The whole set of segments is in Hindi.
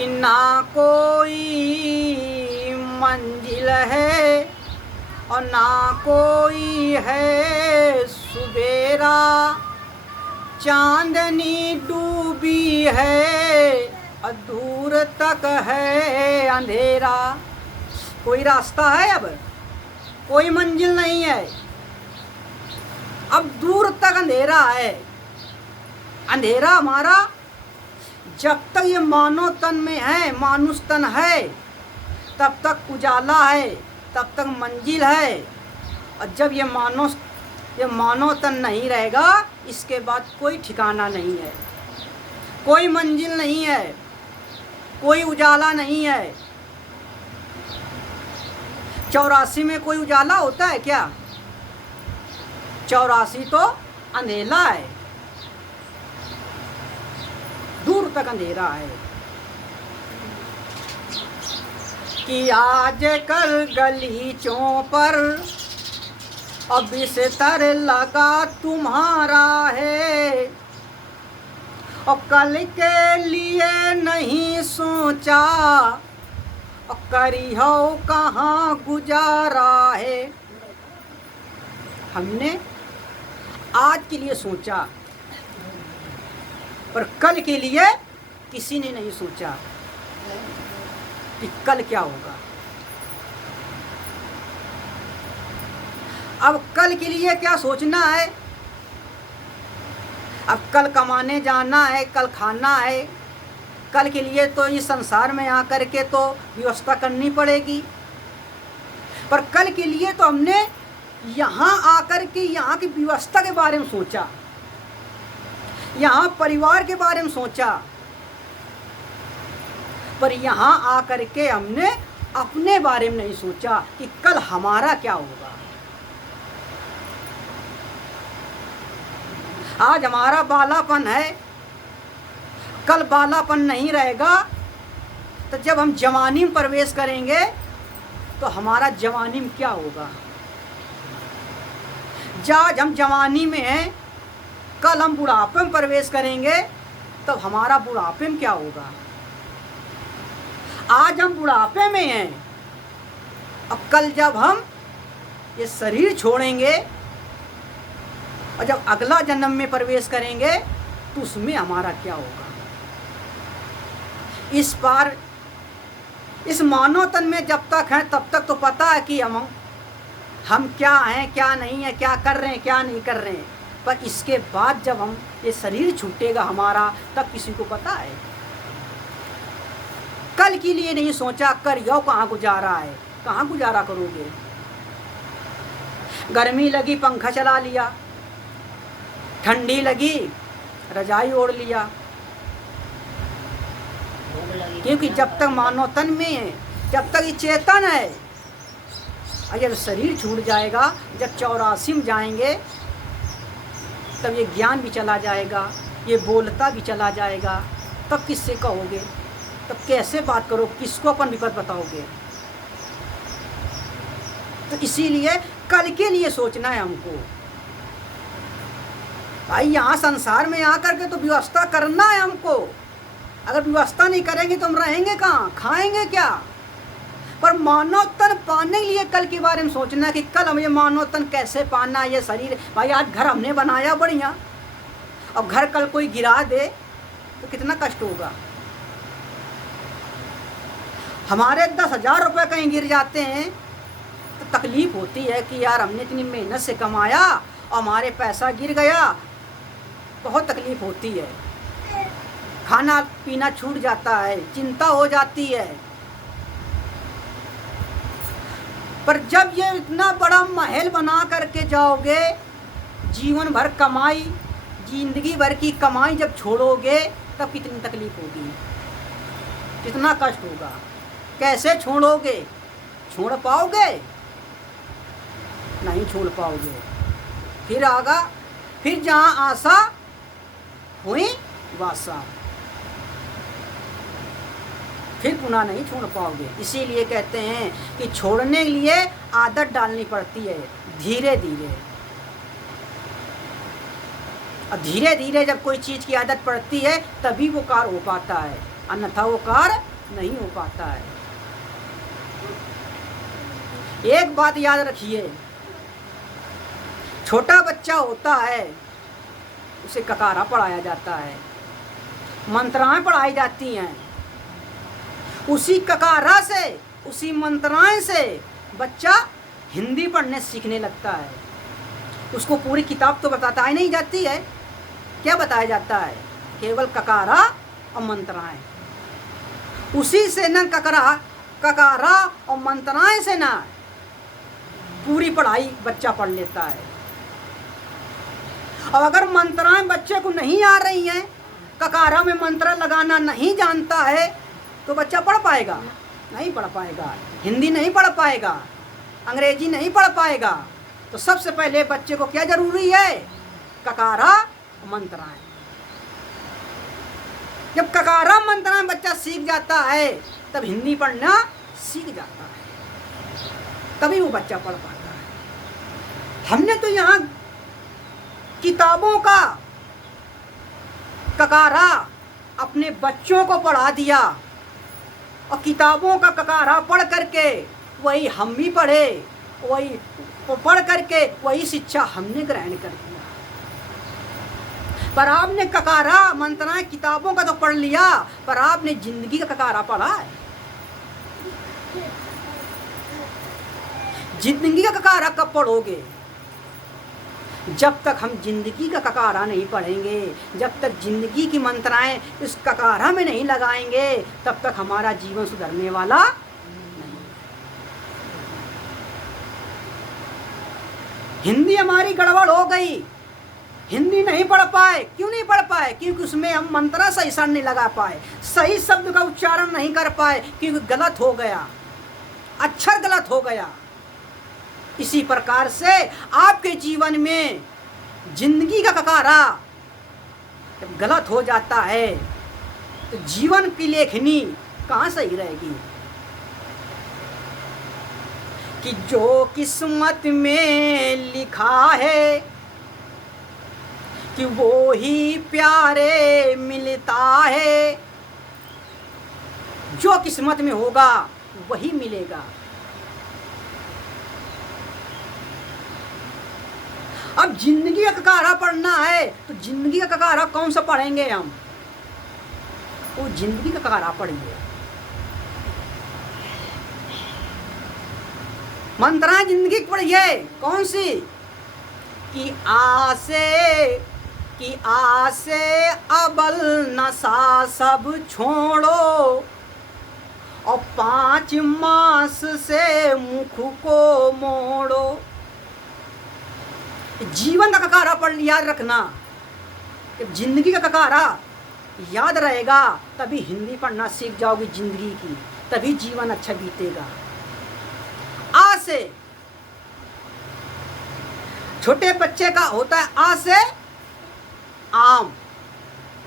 कि ना कोई मंजिल है और ना कोई है सुबेरा, चांदनी डूबी है और दूर तक है अंधेरा। कोई रास्ता है, अब कोई मंजिल नहीं है, अब दूर तक अंधेरा है। अंधेरा हमारा जब तक ये मानव तन में है, मानुष तन है, तब तक उजाला है, तब तक मंजिल है। और जब ये मानव तन नहीं रहेगा, इसके बाद कोई ठिकाना नहीं है, कोई मंजिल नहीं है, कोई उजाला नहीं है। 84 में कोई उजाला होता है क्या? 84 तो अंधेरा है, दूर तक अंधेरा है। कि आज कल गलीचों पर अब बिस्तर लगा तुम्हारा है, और कल के लिए नहीं सोचा, और करी हो कहाँ गुजारा है। हमने आज के लिए सोचा, पर कल के लिए किसी ने नहीं सोचा कि कल क्या होगा। अब कल के लिए क्या सोचना है? अब कल कमाने जाना है, कल खाना है, कल के लिए तो इस संसार में आकर के तो व्यवस्था करनी पड़ेगी। पर कल के लिए तो हमने यहाँ आकर के यहाँ की व्यवस्था के बारे में सोचा, यहाँ परिवार के बारे में सोचा, पर यहाँ आकर के हमने अपने बारे में नहीं सोचा कि कल हमारा क्या होगा। आज हमारा बालापन है, कल बालापन नहीं रहेगा। तो जब हम जवानी में प्रवेश करेंगे तो हमारा जवानी में क्या होगा। आज हम जवानी में हैं, कल हम बुढ़ापे में प्रवेश करेंगे तो हमारा बुढ़ापे में क्या होगा। आज हम बुढ़ापे में हैं, अब कल जब हम ये शरीर छोड़ेंगे और जब अगला जन्म में प्रवेश करेंगे तो उसमें हमारा क्या होगा। इस बार इस मानव तन में जब तक हैं तब तक तो पता है कि हम क्या हैं, क्या नहीं है, क्या कर रहे हैं, क्या नहीं कर रहे हैं। पर इसके बाद जब हम ये शरीर छूटेगा हमारा, तब किसी को पता है। कल के लिए नहीं सोचा, कर यो कहाँ गुजारा है, कहाँ गुजारा करोगे। गर्मी लगी पंखा चला लिया, ठंडी लगी रजाई ओढ़ लिया, क्योंकि जब तक मानव तन में है, जब तक ये चेतन है, और जब शरीर छूट जाएगा, जब 84 में जाएंगे, तब ये ज्ञान भी चला जाएगा, ये बोलता भी चला जाएगा। तब किससे कहोगे, तब कैसे बात करो, किसको अपन विपद बताओगे। तो इसीलिए कल के लिए सोचना है हमको भाई। यहाँ संसार में आकर के तो व्यवस्था करना है हमको। अगर व्यवस्था नहीं करेंगे तो हम रहेंगे कहाँ, खाएंगे क्या। पर मानव तन पाने के लिए कल के बारे में सोचना है कि कल हमें मानव तन कैसे पाना है। ये शरीर भाई, आज घर हमने बनाया बढ़िया, अब घर कल कोई गिरा दे तो कितना कष्ट होगा। हमारे 10,000 रुपये कहीं गिर जाते हैं तो तकलीफ होती है कि यार हमने इतनी मेहनत से कमाया और हमारे पैसा गिर गया, बहुत तकलीफ होती है। खाना पीना छूट जाता है, चिंता हो जाती है। पर जब ये इतना बड़ा महल बना करके जाओगे, जीवन भर कमाई, जिंदगी भर की कमाई जब छोड़ोगे, तब कितनी तकलीफ होगी, कितना कष्ट होगा। कैसे छोड़ोगे, छोड़ पाओगे? नहीं छोड़ पाओगे। फिर आगा, फिर जहाँ आशा हुई वासा, फिर पुनः नहीं छोड़ पाओगे। इसीलिए कहते हैं कि छोड़ने के लिए आदत डालनी पड़ती है, धीरे धीरे। और धीरे धीरे जब कोई चीज़ की आदत पड़ती है तभी वो कार्य हो पाता है। अन्यथा वो कार्य नहीं हो पाता है। एक बात याद रखिए, छोटा बच्चा होता है उसे ककारा पढ़ाया जाता है, मंत्राएं पढ़ाई जाती हैं। उसी ककारा से, उसी मंत्राएं से बच्चा हिंदी पढ़ने सीखने लगता है। उसको पूरी किताब तो बताई नहीं जाती है, क्या बताया जाता है? केवल ककारा और मंत्राएं। उसी से न ककारा और मंत्राएं से ना पूरी पढ़ाई बच्चा पढ़ लेता है। और अगर मंत्राएं बच्चे को नहीं आ रही हैं, ककारा में मंत्र लगाना नहीं जानता है, तो बच्चा पढ़ पाएगा? नहीं पढ़ पाएगा। हिंदी नहीं पढ़ पाएगा, अंग्रेजी नहीं पढ़ पाएगा। तो सबसे पहले बच्चे को क्या जरूरी है? ककारा मंत्राएं। जब ककारा मंत्राएं बच्चा सीख जाता है तब हिंदी पढ़ना सीख जाता है, तभी वो बच्चा पढ़ पाता है। हमने तो यहाँ किताबों का ककारा अपने बच्चों को पढ़ा दिया और किताबों का ककारा पढ़ करके वही हम भी पढ़े, वही पढ़ करके वही शिक्षा हमने ग्रहण कर दिया। पर आपने ककारा मंत्राएं किताबों का तो पढ़ लिया, पर आपने जिंदगी का ककारा पढ़ा है? जिंदगी का ककारा कब पढ़ोगे? जब तक हम जिंदगी का ककारा नहीं पढ़ेंगे, जब तक जिंदगी की मंत्राएं इस ककारा में नहीं लगाएंगे, तब तक हमारा जीवन सुधरने वाला नहीं। हिंदी हमारी गड़बड़ हो गई, हिंदी नहीं पढ़ पाए। क्यों नहीं पढ़ पाए? क्योंकि उसमें हम मंत्रा सही से नहीं लगा पाए, सही शब्द का उच्चारण नहीं कर पाए, क्योंकि गलत हो गया, अक्षर गलत हो गया। इसी प्रकार से आपके जीवन में जिंदगी का ककारा जब गलत हो जाता है तो जीवन की लेखनी कहाँ सही रहेगी? कि जो किस्मत में लिखा है कि वो ही प्यारे मिलता है। जो किस्मत में होगा वही मिलेगा। अब जिंदगी का ककारा पढ़ना है तो जिंदगी का ककारा कौन सा पढ़ेंगे हम? वो जिंदगी का ककारा पढ़िए। मंत्राएं जिंदगी की पढ़िए। कौन सी? कि आसे अबल नशा सब छोड़ो और 5 मास से मुख को मोड़ो। जीवन का ककारा पढ़ याद रखना। जब जिंदगी का ककारा याद रहेगा तभी हिंदी पढ़ना सीख जाओगी जिंदगी की, तभी जीवन अच्छा बीतेगा। आ से छोटे बच्चे का होता है आ से आम।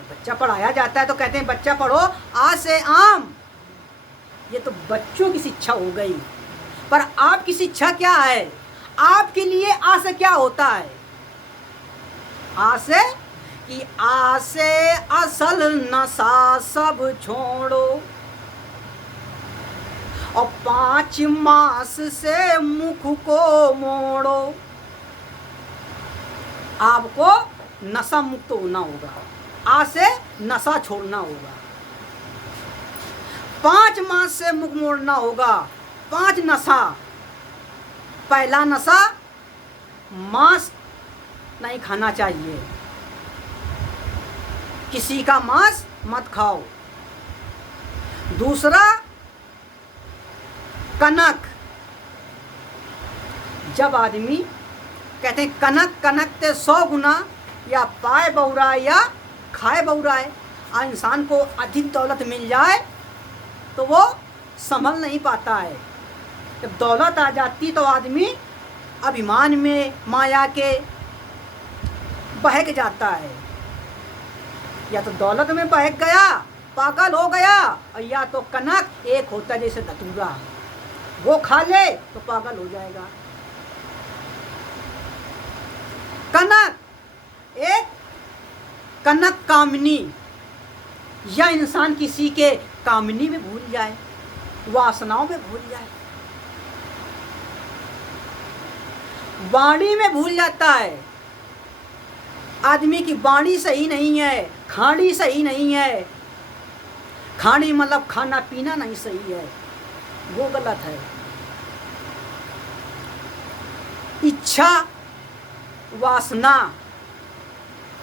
बच्चा पढ़ाया जाता है तो कहते हैं बच्चा पढ़ो आ से आम। ये तो बच्चों की शिक्षा हो गई, पर आपकी शिक्षा क्या है? आपके लिए आ से क्या होता है? आ से कि आ से असल नशा सब छोड़ो और 5 मास से मुख को मोड़ो। आपको नशा मुक्त होना होगा, आ से नशा छोड़ना होगा, 5 मास से मुख मोड़ना होगा। 5 नशा। पहला नशा मांस नहीं खाना चाहिए, किसी का मांस मत खाओ। दूसरा कनक। जब आदमी कहते हैं कनक कनक ते 100 गुना, या पाए बहुराए या खाए बहुराए। इंसान को अधिक दौलत मिल जाए तो वो संभल नहीं पाता है। जब दौलत आ जाती तो आदमी अभिमान में माया के बहक जाता है। या तो दौलत में बहक गया, पागल हो गया, और या तो कनक एक होता है जैसे धतूरा, वो खा ले तो पागल हो जाएगा। कनक एक कनक कामनी, या इंसान किसी के कामनी में भूल जाए, वासनाओं में भूल जाए, वाणी में भूल जाता है। आदमी की वाणी सही नहीं है, खानी सही नहीं है। खानी मतलब खाना पीना नहीं सही है, वो गलत है। इच्छा, वासना,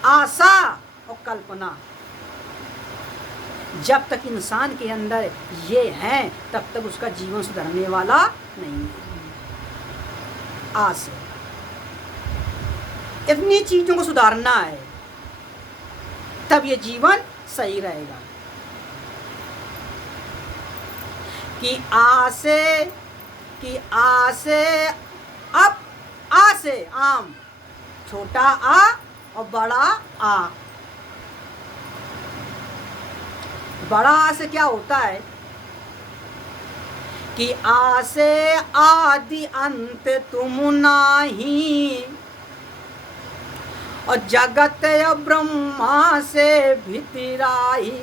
आशा और कल्पना, जब तक इंसान के अंदर ये हैं तब तक उसका जीवन सुधरने वाला नहीं है। आज से इतनी चीजों को सुधारना है, तब ये जीवन सही रहेगा। कि आ से अब, आ से आम, छोटा आ और बड़ा आ। बड़ा आ से क्या होता है कि आ से आदि अंत तुम नाही, और जगत ब्रह्मा से भितराही।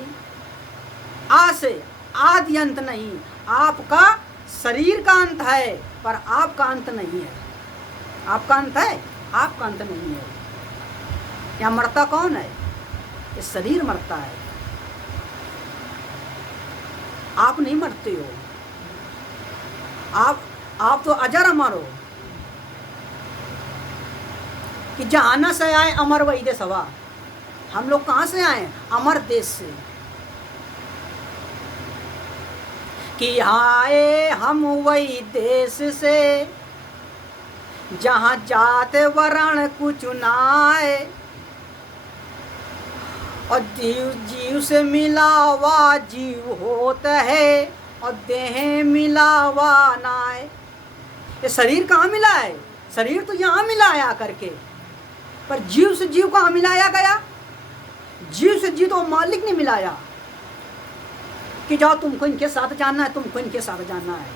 आ से आदि अंत नहीं, आपका शरीर का अंत है पर आपका अंत नहीं है। आपका अंत है, आपका अंत नहीं है। यहाँ मरता कौन है? ये शरीर मरता है, आप नहीं मरते हो। आप तो अजर अमर हो। कि जहाँ न से आए अमर वही देश हवा। हम लोग कहाँ से आए? अमर देश से। कि आए हम वही देश से जहाँ जाते वरण कुछ नाए, और जीव से मिलावा जीव होता है, और देह मिलावा नाए। ये शरीर कहाँ मिला है? शरीर तो यहाँ मिलाया करके, पर जीव से जीव कहाँ मिलाया गया? जीव से जीव तो मालिक ने मिलाया कि जाओ तुमको इनके साथ जाना है, तुमको इनके साथ जाना है।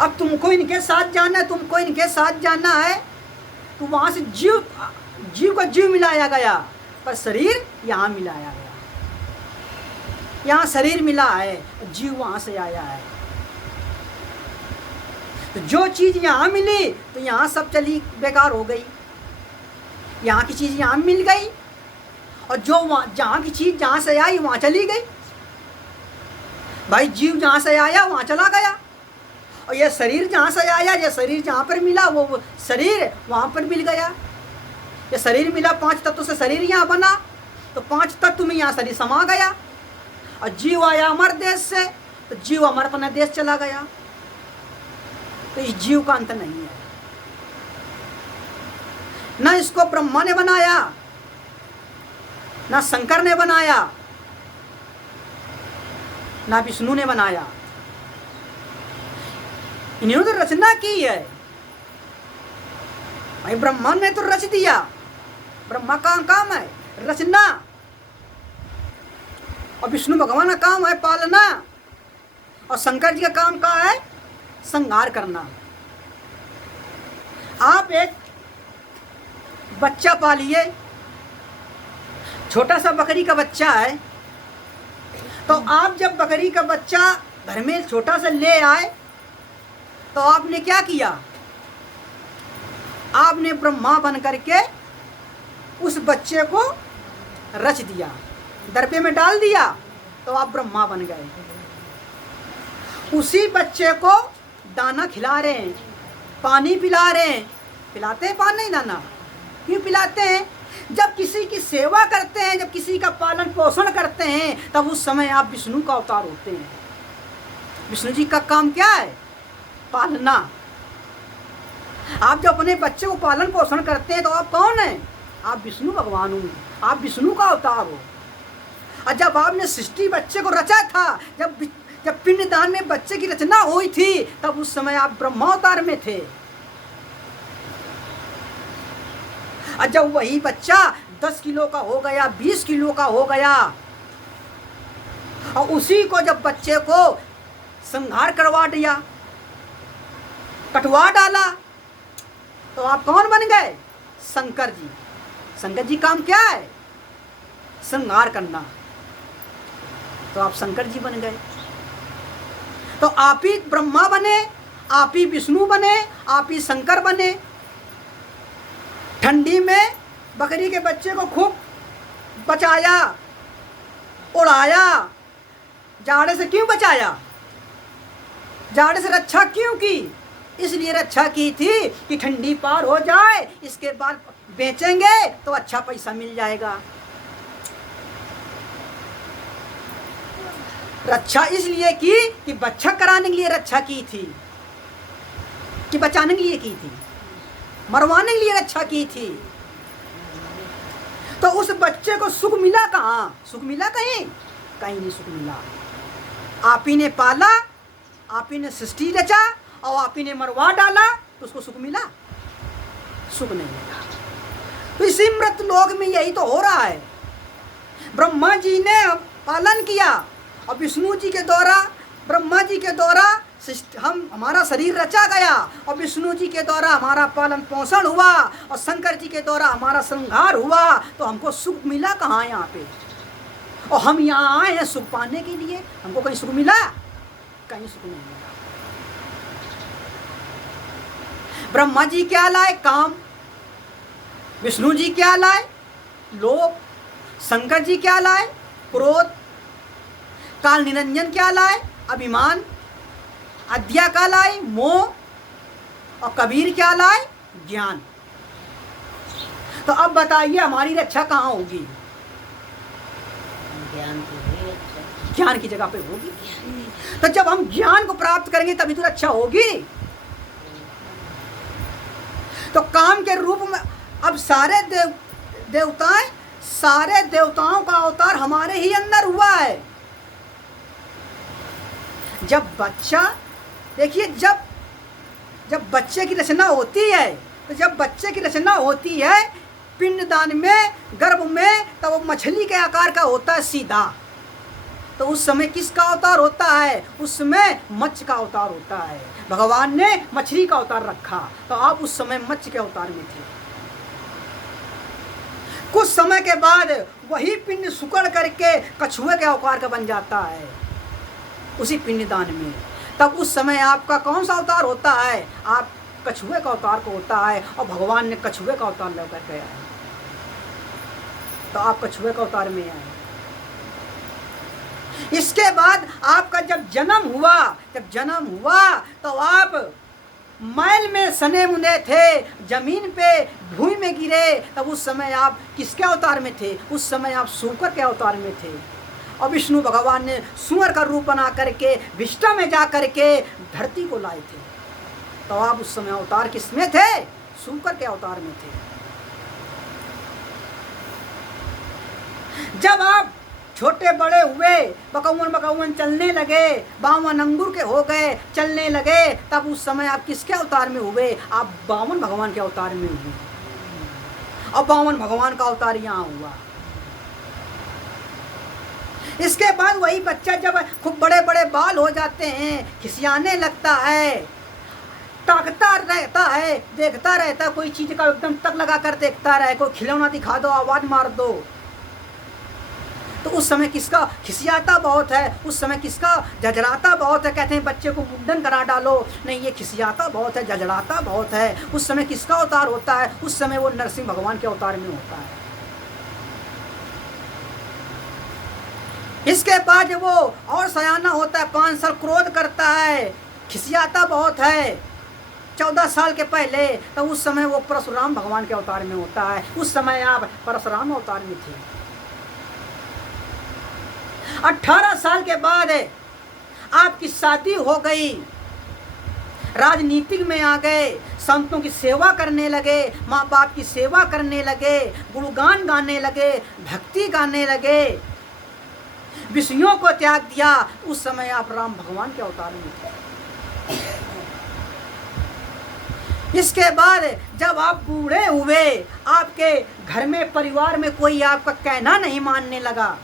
अब तुमको इनके साथ जाना है, तुमको इनके साथ जाना है, तो वहां से जीव का जीव मिलाया गया, पर शरीर यहाँ मिलाया गया। यहाँ शरीर मिला है, जीव वहां से आया है। तो जो चीज यहाँ मिली तो यहाँ सब चली बेकार हो गई। यहाँ की चीज यहाँ मिल गई, और जो जहाँ की चीज जहाँ से आई वहाँ चली गई। भाई जीव जहाँ से आया वहाँ चला गया, और ये शरीर जहाँ से आया, ये शरीर जहाँ पर मिला वो शरीर वहाँ पर मिल गया। ये शरीर मिला 5 तत्व से शरीर यहाँ बना, तो 5 तत्व में यहाँ शरीर समा गया। और जीव आया अमर देश से, तो जीव अमर अपना देश चला गया। तो इस जीव का अंत नहीं है। न इसको ब्रह्मा ने बनाया, ना शंकर ने बनाया, ना विष्णु ने बनाया। इन्होंने तो रचना की है। भाई ब्रह्मा ने तो रच दिया। ब्रह्मा का काम है रचना, और विष्णु भगवान का काम है पालना, और शंकर जी का काम क्या है? संहार करना। आप एक बच्चा पालिए, छोटा सा बकरी का बच्चा है, तो आप जब बकरी का बच्चा घर में छोटा सा ले आए तो आपने क्या किया? आपने ब्रह्मा बन करके उस बच्चे को रच दिया, दरपे में डाल दिया, तो आप ब्रह्मा बन गए। उसी बच्चे को दाना खिला रहे हैं, पानी पिला रहे हैं। पिलाते हैं पानी नहीं दाना? क्यों पिलाते हैं? जब किसी की सेवा करते हैं, जब किसी का पालन पोषण करते हैं, तब उस समय आप विष्णु का अवतार होते हैं। विष्णु जी का काम क्या है? पालना। आप जब अपने बच्चे को पालन पोषण करते हैं तो आप कौन हैं? आप विष्णु भगवान हो, आप विष्णु का अवतार हो। और जब आपने सृष्टि बच्चे को रचा था, जब पिंडदान में बच्चे की रचना हुई थी, तब उस समय आप ब्रह्मावतार में थे। और जब वही बच्चा 10 किलो का हो गया, 20 किलो का हो गया, और उसी को जब बच्चे को संहार करवा दिया, कटवा डाला, तो आप कौन बन गए? शंकर जी। शंकर जी काम क्या है? श्रृंगार करना, तो आप शंकर जी बन गए। तो आप ही ब्रह्मा बने, आप ही विष्णु बने, आप ही शंकर बने। ठंडी में बकरी के बच्चे को खूब बचाया, उड़ाया। जाड़े से क्यों बचाया? जाड़े से रक्षा क्यों की? इसलिए रक्षा की थी कि ठंडी पार हो जाए, इसके बाद बेचेंगे तो अच्छा पैसा मिल जाएगा। रक्षा इसलिए की कि बच्चा कराने के लिए रक्षा की थी, कि बचाने के लिए की थी, मरवाने के लिए रक्षा की थी। तो उस बच्चे को सुख मिला कहाँ? सुख मिला कहीं? कहीं नहीं सुख मिला। आप ही ने पाला, आप ही ने सृष्टि रचा और आप ही ने मरवा डाला, तो उसको सुख मिला? सुख नहीं मिला। तो इसी मृत लोक में यही तो हो रहा है। ब्रह्मा जी ने पालन किया और विष्णु जी के द्वारा, ब्रह्मा जी के द्वारा हमारा शरीर रचा गया और विष्णु जी के द्वारा हमारा पालन पोषण हुआ और शंकर जी के द्वारा हमारा श्रृंगार हुआ। तो हमको सुख मिला कहाँ यहाँ पे? और हम यहाँ आए हैं सुख पाने के लिए। हमको कहीं सुख मिला? कहीं सुख नहीं मिला। ब्रह्मा जी क्या लाए? काम। विष्णु जी क्या लाए? लोभ। शंकर जी क्या लाए? क्रोध। काल निरंजन क्या लाए? अभिमान। अद्या क्या लाए? मोह। और कबीर क्या लाए? ज्ञान। तो अब बताइए हमारी रक्षा कहाँ होगी? ज्ञान की जगह पे होगी। तो जब हम ज्ञान को प्राप्त करेंगे तभी तो रक्षा होगी। तो काम के रूप में अब सारे सारे देवताओं का अवतार हमारे ही अंदर हुआ है। जब बच्चा, देखिए, जब बच्चे की रचना होती है, तो जब बच्चे की रचना होती है पिंडदान में, गर्भ में, तब वो मछली के आकार का होता है सीधा। तो उस समय किसका अवतार होता है? उस समय मत्स्य का अवतार होता है। भगवान ने मछली का अवतार रखा, तो आप उस समय मत्स्य के अवतार में थे। कुछ समय के बाद वही पिंड सुकड़ करके कछुए के आकार का बन जाता है उसी पिंडदान में। तब उस समय आपका कौन सा अवतार होता है? आप कछुए का अवतार को होता है और भगवान ने कछुए का अवतार लेकर के आए, तो आप कछुए का अवतार में आए। इसके बाद आपका जब जन्म हुआ तो आप मैल में सने मुने थे, जमीन पे भूमि में गिरे। तब उस समय आप किसके अवतार में थे? उस समय आप सूकर के अवतार में थे। और विष्णु भगवान ने सुअर का रूप बना करके विष्टा में जा करके धरती को लाए थे। तो आप उस समय अवतार किसमें थे? सूकर के अवतार में थे। जब आप छोटे बड़े हुए, बकौवन चलने लगे, 52 अंगूर के हो गए, चलने लगे, तब उस समय आप किसके अवतार में हुए? आप 52 भगवान के अवतार में हुए। और 52 भगवान का अवतार यहाँ हुआ। इसके बाद वही बच्चा जब खूब बड़े बड़े बाल हो जाते हैं, खिसियाने लगता है, ताकता रहता है, देखता रहता है, कोई चीज का एकदम तक लगा कर देखता रहे, कोई खिलौना दिखा दो, आवाज मार दो, तो उस समय किसका खिसियाता बहुत है, उस समय किसका जजड़ाता बहुत है। कहते हैं बच्चे को मुंडन करा डालो, नहीं, ये खिसियाता बहुत है, जजड़ाता बहुत है। उस समय किसका अवतार होता है? उस समय वो नरसिंह भगवान के अवतार में होता है। इसके बाद वो और सयाना होता है, 5 साल क्रोध करता है, खिसियाता बहुत है। 14 साल के पहले, तो उस समय वो परशुराम भगवान के अवतार में होता है। उस समय आप परशुराम अवतार में थे। 18 साल के बाद आपकी शादी हो गई, राजनीतिक में आ गए, संतों की सेवा करने लगे, माँ बाप की सेवा करने लगे, गुणगान गाने लगे, भक्ति गाने लगे, विषयों को त्याग दिया। उस समय आप राम भगवान के अवतार में थे। इसके बाद जब आप बूढ़े हुए, आपके घर में परिवार में कोई आपका कहना नहीं मानने लगा,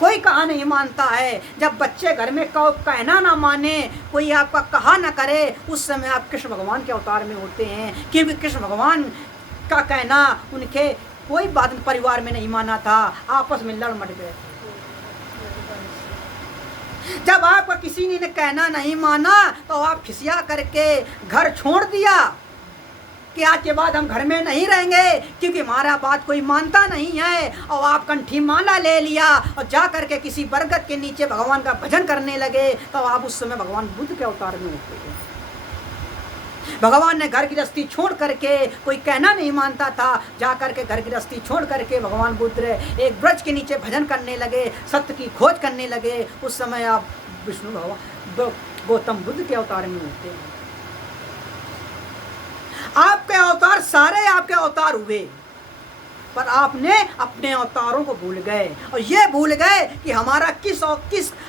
कोई कहा नहीं मानता है। जब बच्चे घर में कहना ना माने, कोई आपका कहा ना करे, उस समय आप कृष्ण भगवान के अवतार में होते हैं। क्योंकि कृष्ण भगवान का कहना उनके कोई बात परिवार में नहीं माना था, आपस में लड़ मट गए। जब आपका किसी ने कहना नहीं माना तो आप खिसिया करके घर छोड़ दिया कि आज के बाद हम घर में नहीं रहेंगे क्योंकि हमारा बात कोई मानता नहीं है, और आप कंठी माला ले लिया और जा करके किसी बरगद के नीचे भगवान का भजन करने लगे। तो आप उस समय भगवान बुद्ध के अवतार में उठे। भगवान ने घर गृहस्थी छोड़ करके, कोई कहना नहीं मानता था, जा करके घर गृहस्थी छोड़ करके भगवान बुद्ध एक वृक्ष के नीचे भजन करने लगे, सत्य की खोज करने लगे। उस समय आप विष्णु भगवान गौतम बुद्ध के अवतार में होते हैं। आपके अवतार सारे आपके अवतार हुए, पर आपने अपने अवतारों को भूल गए, और ये भूल गए कि हमारा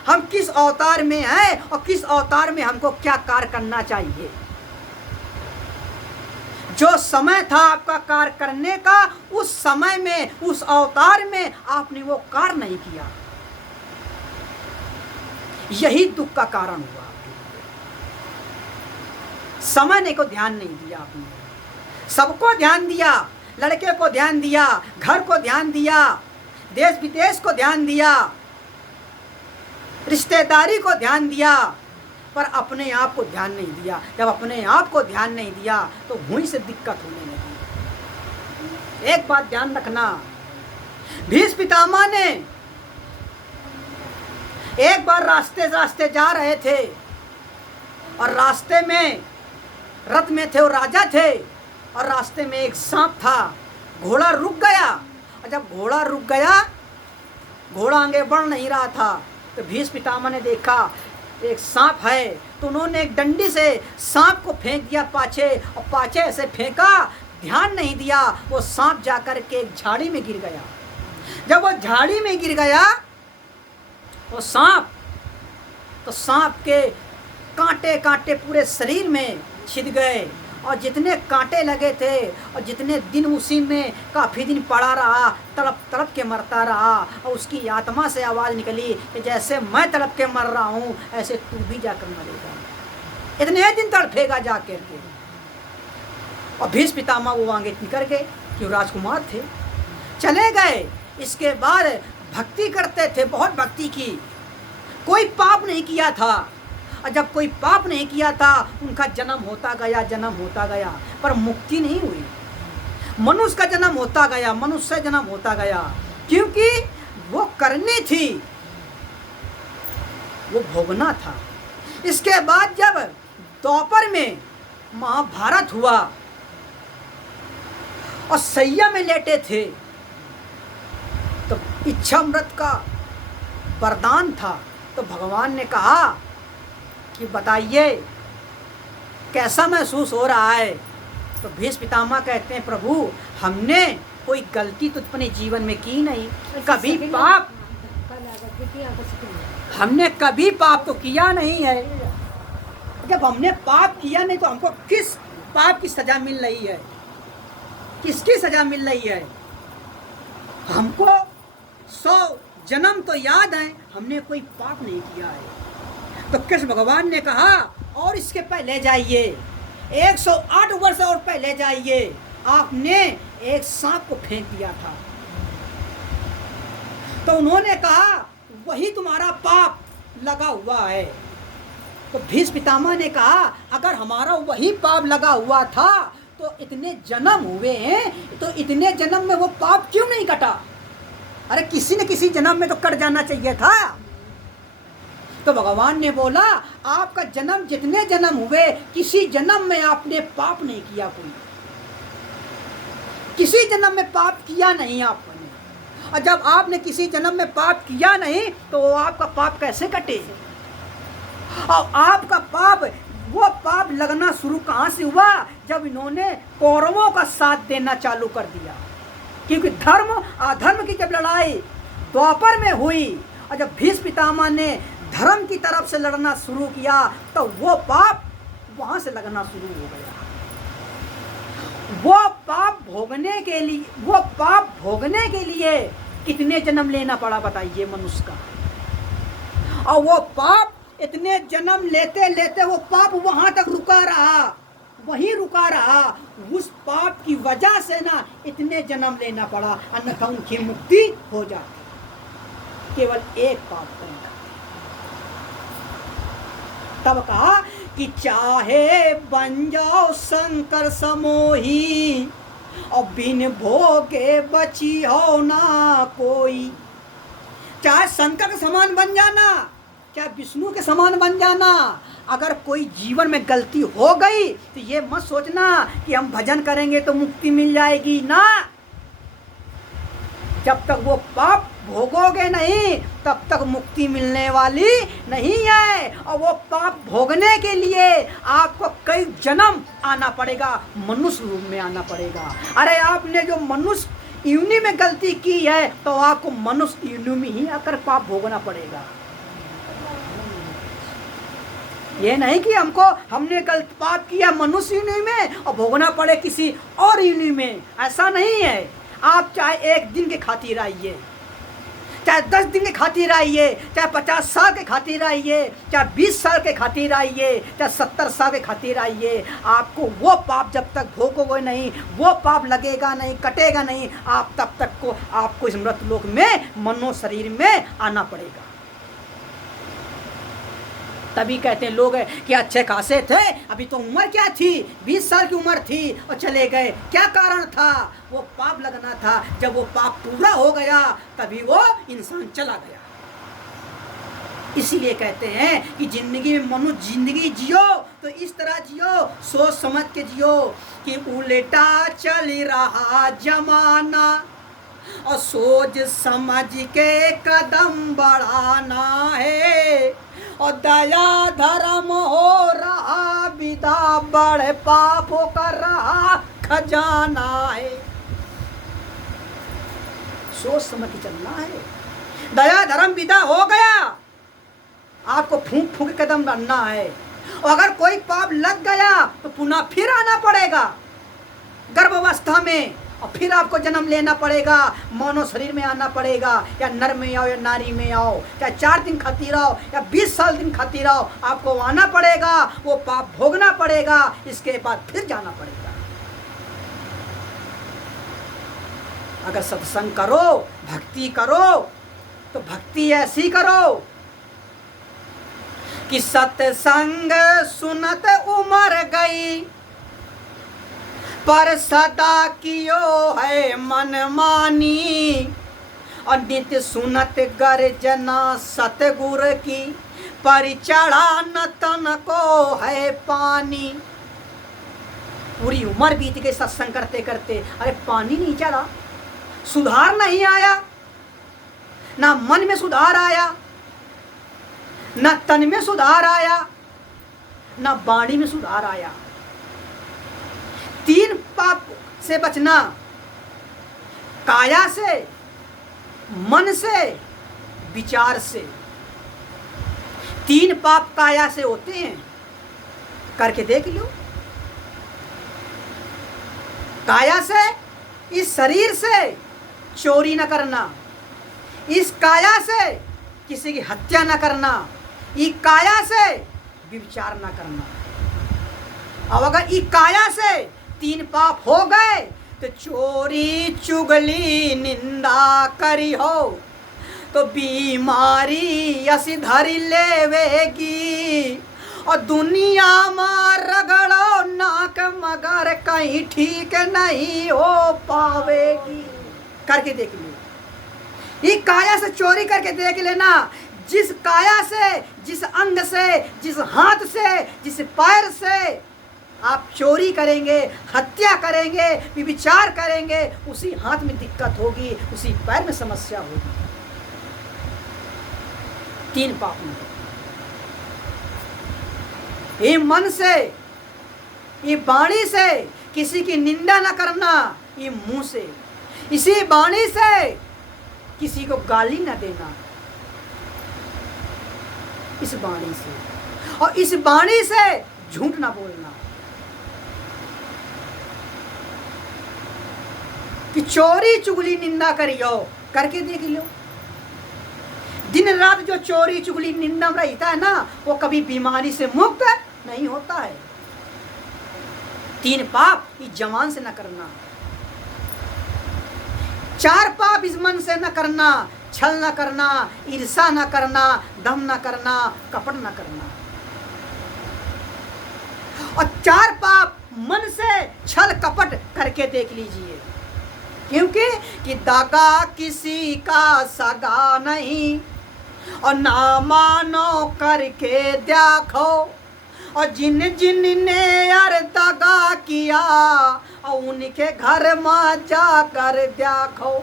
हम किस अवतार में हैं और किस अवतार में हमको क्या कार्य करना चाहिए। जो समय था आपका कार्य करने का, उस समय में, उस अवतार में आपने वो कार्य नहीं किया। यही दुख का कारण हुआ। समय ने को ध्यान नहीं दिया आपने, सबको ध्यान दिया, लड़के को ध्यान दिया, घर को ध्यान दिया, देश विदेश को ध्यान दिया, रिश्तेदारी को ध्यान दिया, पर अपने आप को ध्यान नहीं दिया। जब अपने आप को ध्यान नहीं दिया तो वहीं से दिक्कत होने लगी। एक बात ध्यान रखना, भीष्म पितामह ने एक बार रास्ते जा रहे थे, और रास्ते में रथ में थे, वो राजा थे, और रास्ते में एक सांप था। घोड़ा रुक गया, और जब घोड़ा रुक गया, घोड़ा आगे बढ़ नहीं रहा था, तो भीष्म पितामह ने देखा एक सांप है, तो उन्होंने एक डंडी से सांप को फेंक दिया पाछे, और पाछे ऐसे फेंका, ध्यान नहीं दिया, वो सांप जाकर के एक झाड़ी में गिर गया। जब वो झाड़ी में गिर गया वो सांप, तो सांप के कांटे कांटे पूरे शरीर में छिद गए, और जितने कांटे लगे थे, और जितने दिन उसी में काफ़ी दिन पड़ा रहा, तड़प तड़प के मरता रहा, और उसकी आत्मा से आवाज़ निकली कि जैसे मैं तड़प के मर रहा हूँ ऐसे तू भी जाकर मरेगा। इतने दिन तड़पेगा जाकर के। और भीष्म पितामह वो आगे निकल गए, क्यों राजकुमार थे, चले गए। इसके बाद भक्ति करते थे, बहुत भक्ति की, कोई पाप नहीं किया था, और जब कोई पाप नहीं किया था उनका जन्म होता गया, पर मुक्ति नहीं हुई। मनुष्य का जन्म होता गया, मनुष्य जन्म होता गया, क्योंकि वो करनी थी, वो भोगना था। इसके बाद जब द्वापर में महाभारत हुआ और सैया में लेटे थे, तो इच्छामृत का वरदान था। तो भगवान ने कहा कि बताइए कैसा महसूस हो रहा है। तो भीष्म पितामह कहते हैं, प्रभु हमने कोई गलती तो अपने जीवन में की नहीं, कभी पाप, हमने कभी पाप तो किया नहीं है। जब हमने पाप किया नहीं तो हमको किस पाप की सजा मिल रही है, किसकी सजा मिल रही है? हमको 100 जन्म तो याद है, हमने कोई पाप नहीं किया है। तो कृष्ण भगवान ने कहा और इसके पहले जाइए, 108 वर्ष और पहले जाइए, आपने एक सांप को फेंक दिया था। तो उन्होंने कहा वही तुम्हारा पाप लगा हुआ है। तो भीष्म पितामह ने कहा अगर हमारा वही पाप लगा हुआ था तो इतने जन्म हुए हैं, तो इतने जन्म में वो पाप क्यों नहीं कटा? अरे किसी न किसी जन्म में तो कट जाना चाहिए था। तो भगवान ने बोला आपका जन्म जितने जन्म हुए, किसी जन्म में आपने पाप नहीं किया, कोई किसी जन्म में पाप किया नहीं आपने। और जब आपने किसी जन्म में पाप किया नहीं तो आपका पाप कैसे कटे? और आपका पाप, वो पाप लगना शुरू कहाँ से हुआ? जब इन्होंने कौरवों का साथ देना चालू कर दिया। क्योंकि धर्म अधर्म की जब लड़ाई द्वापर में हुई और जब भीष्म पितामह ने धर्म की तरफ से लड़ना शुरू किया तो वो पाप वहां से लगना शुरू हो गया। वो पाप भोगने के लिए कितने जन्म लेना पड़ा बताइए मनुष्य का। और वो पाप इतने जन्म लेते लेते वो पाप वहां तक रुका रहा वहीं रुका रहा, उस पाप की वजह से ना इतने जन्म लेना पड़ा, अन्यथा उनकी मुक्ति हो जाती। केवल एक पाप करना। तब कहा कि चाहे बन जाओ शंकर समोही, और बिन भोगे बची हो ना कोई। चाहे शंकर के समान बन जाना, चाहे विष्णु के समान बन जाना, अगर कोई जीवन में गलती हो गई तो ये मत सोचना कि हम भजन करेंगे तो मुक्ति मिल जाएगी ना। जब तक वो पाप भोगोगे नहीं तब तक मुक्ति मिलने वाली नहीं है। और वो पाप भोगने के लिए आपको कई जन्म आना पड़ेगा, मनुष्य रूप में आना पड़ेगा। अरे आपने जो मनुष्य योनि में गलती की है तो आपको मनुष्य योनि में ही आकर पाप भोगना पड़ेगा। ये नहीं कि हमने गलत पाप किया मनुष्य योनि में और भोगना पड़े किसी और योनि में, ऐसा नहीं है। आप चाहे 1 दिन के खातिर आइए, चाहे 10 दिन के खातिर आइए, चाहे 50 साल के खातिर आइए, चाहे 20 साल के खातिर आइए, चाहे 70 साल के खातिर आइए, आपको वो पाप जब तक भोगोगे नहीं, वो पाप लगेगा नहीं, कटेगा नहीं, आप तब तक को आपको इस मृत लोक में मनो शरीर में आना पड़ेगा। तभी कहते हैं लोग कि अच्छे खासे थे, अभी तो उम्र क्या थी, 20 साल की उम्र थी और चले गए। क्या कारण था? वो पाप लगना था। जब वो पाप पूरा हो गया तभी वो इंसान चला गया। इसीलिए कहते हैं कि जिंदगी में मनुष्य जिंदगी जियो तो इस तरह जियो, सोच समझ के जियो कि उल्टा चल रहा जमाना और सोच समझ के कदम बढ़ाना है। और दया धर्म हो रहा विदा, बड़े पाप कर रहा खजाना है। सोच समझ के चलना है। दया धर्म विदा हो गया, आपको फूंक फूंक कदम बढ़ना है। और अगर कोई पाप लग गया तो पुनः फिर आना पड़ेगा गर्भावस्था में, और फिर आपको जन्म लेना पड़ेगा, मानव शरीर में आना पड़ेगा, या नर में आओ या नारी में आओ, चाहे 4 दिन खातिर आओ या 20 साल दिन खातिर आओ, आपको आना पड़ेगा, वो पाप भोगना पड़ेगा, इसके बाद फिर जाना पड़ेगा। अगर सत्संग करो, भक्ति करो तो भक्ति ऐसी करो कि सत्संग सुनत उमर गई, पर सदा कियो है मन मानी। और नित्य सुनत गर्जना सतगुर की, पर चढ़ा न तन को है पानी। पूरी उम्र बीत गई सत्संग करते करते, अरे पानी नहीं चढ़ा, सुधार नहीं आया, ना मन में सुधार आया, ना तन में सुधार आया, ना वाणी में सुधार आया। 3 पाप से बचना, काया से, मन से, विचार से। 3 पाप काया से होते हैं, करके देख लो। काया से, इस शरीर से चोरी न करना, इस काया से किसी की हत्या न करना, इस काया से व्यभिचार न करना। अब अगर इस काया से 3 पाप हो गए तो चोरी चुगली निंदा करी हो तो बीमारी ऐसी धरी लेवेगी। और दुनिया में रगड़ो नाक मगर कहीं ठीक नहीं हो पावेगी। करके देख लो, ये काया से चोरी करके देख लेना। जिस काया से, जिस अंग से, जिस हाथ से, जिस पैर से आप चोरी करेंगे, हत्या करेंगे, व्यभिचार करेंगे, उसी हाथ में दिक्कत होगी, उसी पैर में समस्या होगी। 3 पाप में, ये मन से, ये वाणी से किसी की निंदा न करना, ये मुंह से, इसी वाणी से किसी को गाली न देना, इस वाणी से, और इस वाणी से झूठ ना बोलना। कि चोरी चुगली निंदा करियो, करके देख लो। दिन रात जो चोरी चुगली निंदा रहता है ना, वो कभी बीमारी से मुक्त नहीं होता है। 3 पाप इस जवान से न करना, 4 पाप इस मन से न करना, छल न करना, ईर्षा न करना, दम न करना, कपट न करना। और 4 पाप मन से छल कपट करके देख लीजिए, क्योंकि कि दागा किसी का सगा नहीं और ना मानो करके देखो, और जिन जिन ने यार दगा किया और उनके घर में जाकर देखो।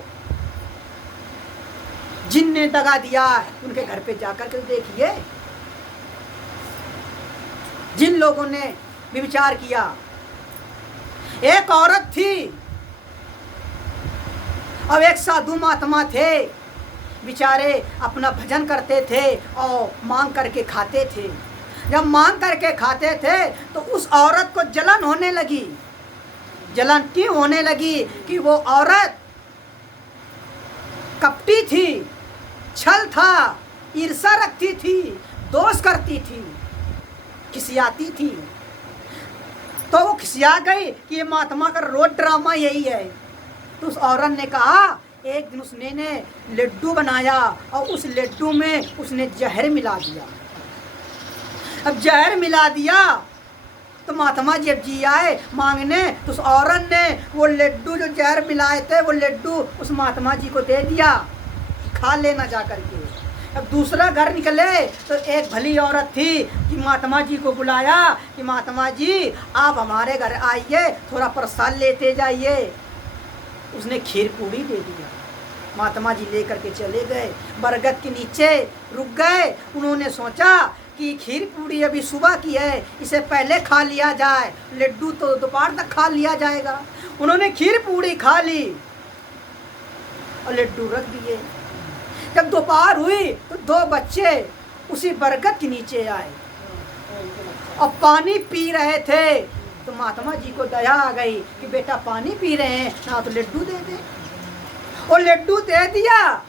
जिनने दगा दिया उनके घर पे जाकर के देखिए। जिन लोगों ने व्यभिचार किया, एक औरत थी और एक साधु महात्मा थे, बेचारे अपना भजन करते थे और मांग करके खाते थे। जब मांग करके खाते थे तो उस औरत को जलन होने लगी। जलन क्यों होने लगी? कि वो औरत कपटी थी, छल था, ईर्षा रखती थी, दोष करती थी, खिसियाती थी। तो वो खिसिया गई कि ये महात्मा का रोज ड्रामा यही है। तो उस औरत ने कहा, एक दिन उसने लड्डू बनाया और उस लड्डू में उसने जहर मिला दिया। अब जहर मिला दिया तो महात्मा जब जी आए मांगने, तो उस औरत ने वो लड्डू जो जहर मिलाए थे वो लड्डू उस महात्मा जी को दे दिया, खा लेना जा करके। अब दूसरा घर निकले तो एक भली औरत थी कि महात्मा जी को बुलाया कि महात्मा जी आप हमारे घर आइए, थोड़ा प्रसाद लेते जाइए। उसने खीर पूड़ी दे दिया। महात्मा जी लेकर के चले गए, बरगद के नीचे रुक गए। उन्होंने सोचा कि खीर पूड़ी अभी सुबह की है, इसे पहले खा लिया जाए, लड्डू तो दोपहर तक खा लिया जाएगा। उन्होंने खीर पूड़ी खा ली और लड्डू रख दिए। जब दोपहर हुई तो 2 बच्चे उसी बरगद के नीचे आए और पानी पी रहे थे। तो महात्मा जी को दया आ गई कि बेटा पानी पी रहे हैं ना, तो लड्डू दे दे। और लड्डू दे दिया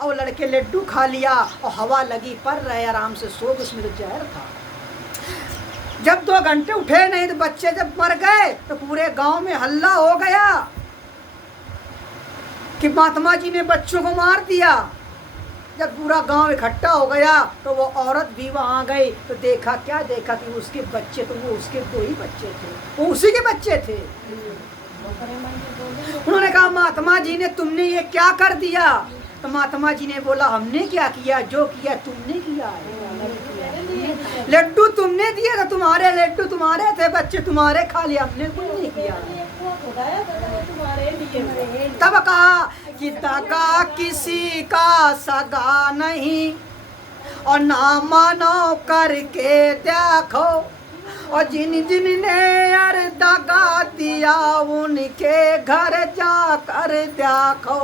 और लड़के लड्डू खा लिया और हवा लगी, पर रहे आराम से सो गए। उसमें तो जहर था। जब 2 घंटे उठे नहीं तो बच्चे जब मर गए तो पूरे गांव में हल्ला हो गया कि महात्मा जी ने बच्चों को मार दिया। जब पूरा गांव इकट्ठा हो गया तो वो औरत भी वहां गई तो देखा, क्या देखा कि उसके बच्चे, तो वो उसके 2 ही बच्चे थे, वो उसी के बच्चे थे। उन्होंने कहा महात्मा जी ने तुमने ये क्या कर दिया? तो महात्मा जी ने बोला हमने क्या किया, जो किया तुमने किया है। लड्डू तुमने दिए तो तुम्हारे लड्डू तुम्हारे थे, बच्चे तुम्हारे खा लिया, हमने कुछ नहीं किया। तब कहा कि दगा किसी का सगा नहीं और ना मानो करके देखो, और जिन जिन ने यार दगा दिया उनके घर जाकर देखो।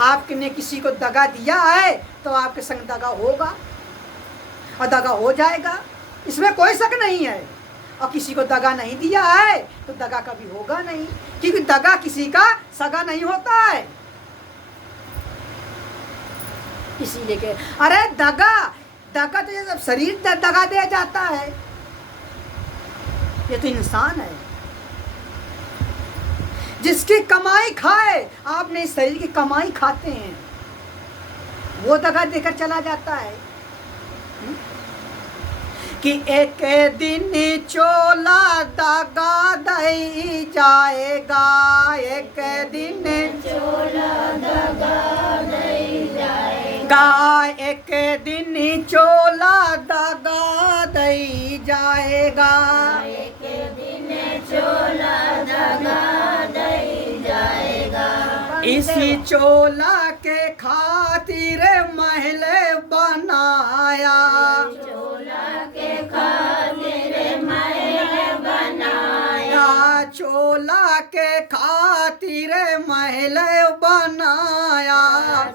आपने किसी को दगा दिया है तो आपके संग दगा होगा और दगा हो जाएगा, इसमें कोई शक नहीं है। और किसी को दगा नहीं दिया है तो दगा कभी होगा नहीं, क्योंकि दगा किसी का सगा नहीं होता है। इसीलिए के अरे दगा दगा तो ये सब शरीर दगा दे जाता है, ये तो इंसान है जिसकी कमाई खाए। आपने इस शरीर की कमाई खाते हैं, वो दगा देकर चला जाता है। कि एक दिन चोला दगा दई जाएगा, एक दिन चोला दगा दई जाएगा, एक दिन चोला दगा दई जाएगा, एक दिन चोला दगा दई जाएगा। इसी चोला के खातिर महल बनाया, चोला के खातिर महल बनाया, चोला के खातिर महल बनाया,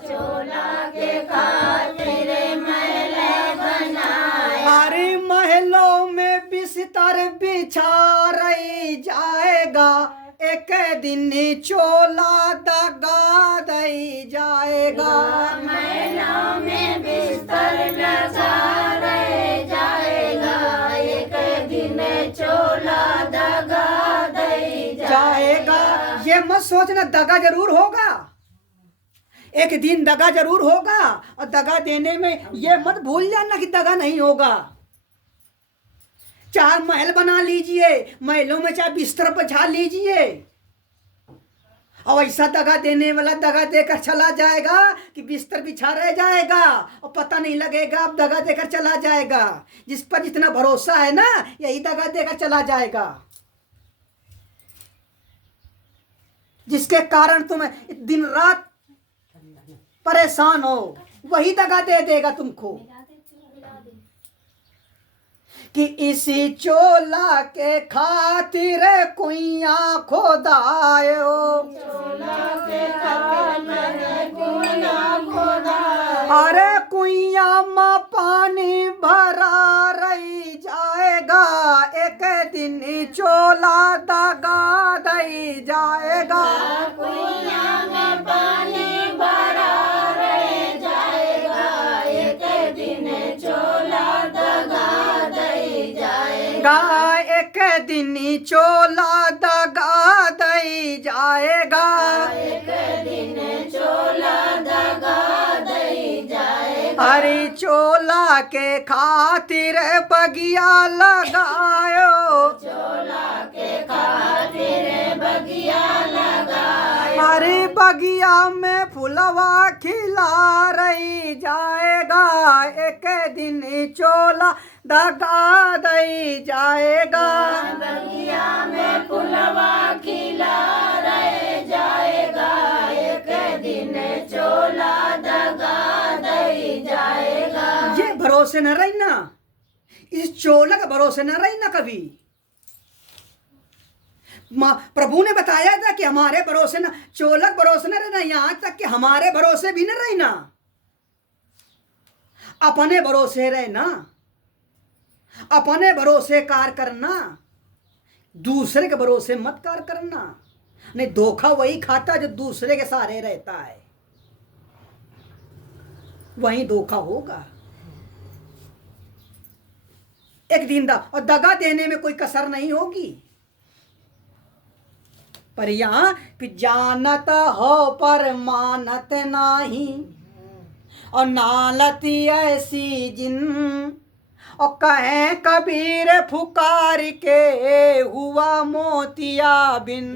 चोला के खातिर महल बनाया। हर महलों में बिस्तर बिछा रही जाएगा, एक दिन चोला दगा दई जाएगा। महलों में बिस्तर बिछा रही जाएगा, एक दिन चोला मत सोचना दगा जरूर होगा, एक दिन दगा जरूर होगा, और दगा देने में ये मत भूल जाना कि दगा नहीं होगा। चाहे महल बना लीजिए, महलों में चाहे बिस्तर बिछा लीजिए, और ऐसा दगा देने वाला दगा देकर चला जाएगा कि बिस्तर बिछा रह जाएगा और पता नहीं लगेगा, अब दगा देकर चला जाएगा। जिस पर जितना भरोसा है ना, यही दगा देकर चला जाएगा। जिसके कारण तुम दिन रात परेशान हो, वही दगा दे देगा तुमको। कि इसी चोला के खातिर कुइया खोदायो, अरे कुइया में पानी भरा रही जाएगा, एक दिन चोला दगा दई जाएगा। कुइया में पानी भरा रह जाएगा, एक दिन चोला दगा दई जाएगा। एक दिन चोला दगा दई जाएगा, एक दिन चोला दगा दई जाएगा। हरी चोला के खातिर बगिया लगायो, चोला के खातिर बगिया लगायो। हरी बगिया में फुलवा खिला रही जाएगा, एक दिन चोला दगा दई जाएगा। बगिया में फुलवा खिला रह जाएगा, एक दिन चोला दगा दई जाएगा। ये भरोसे न रही ना, इस चोला का भरोसे न रही ना कभी। प्रभु ने बताया था कि हमारे भरोसे न, चोला का भरोसे न रहना, यहां तक कि हमारे भरोसे भी न रहना, अपने भरोसे रहना, अपने भरोसे कार करना, दूसरे के भरोसे मत कार करना। नहीं, धोखा वही खाता जो दूसरे के सहारे रहता है, वही धोखा होगा एक दिन और दगा देने में कोई कसर नहीं होगी। पर यहाँ जानत हो पर मानत नाही, और नालती ऐसी जिन, और कहे कबीर फुकार के हुआ मोतिया बिन।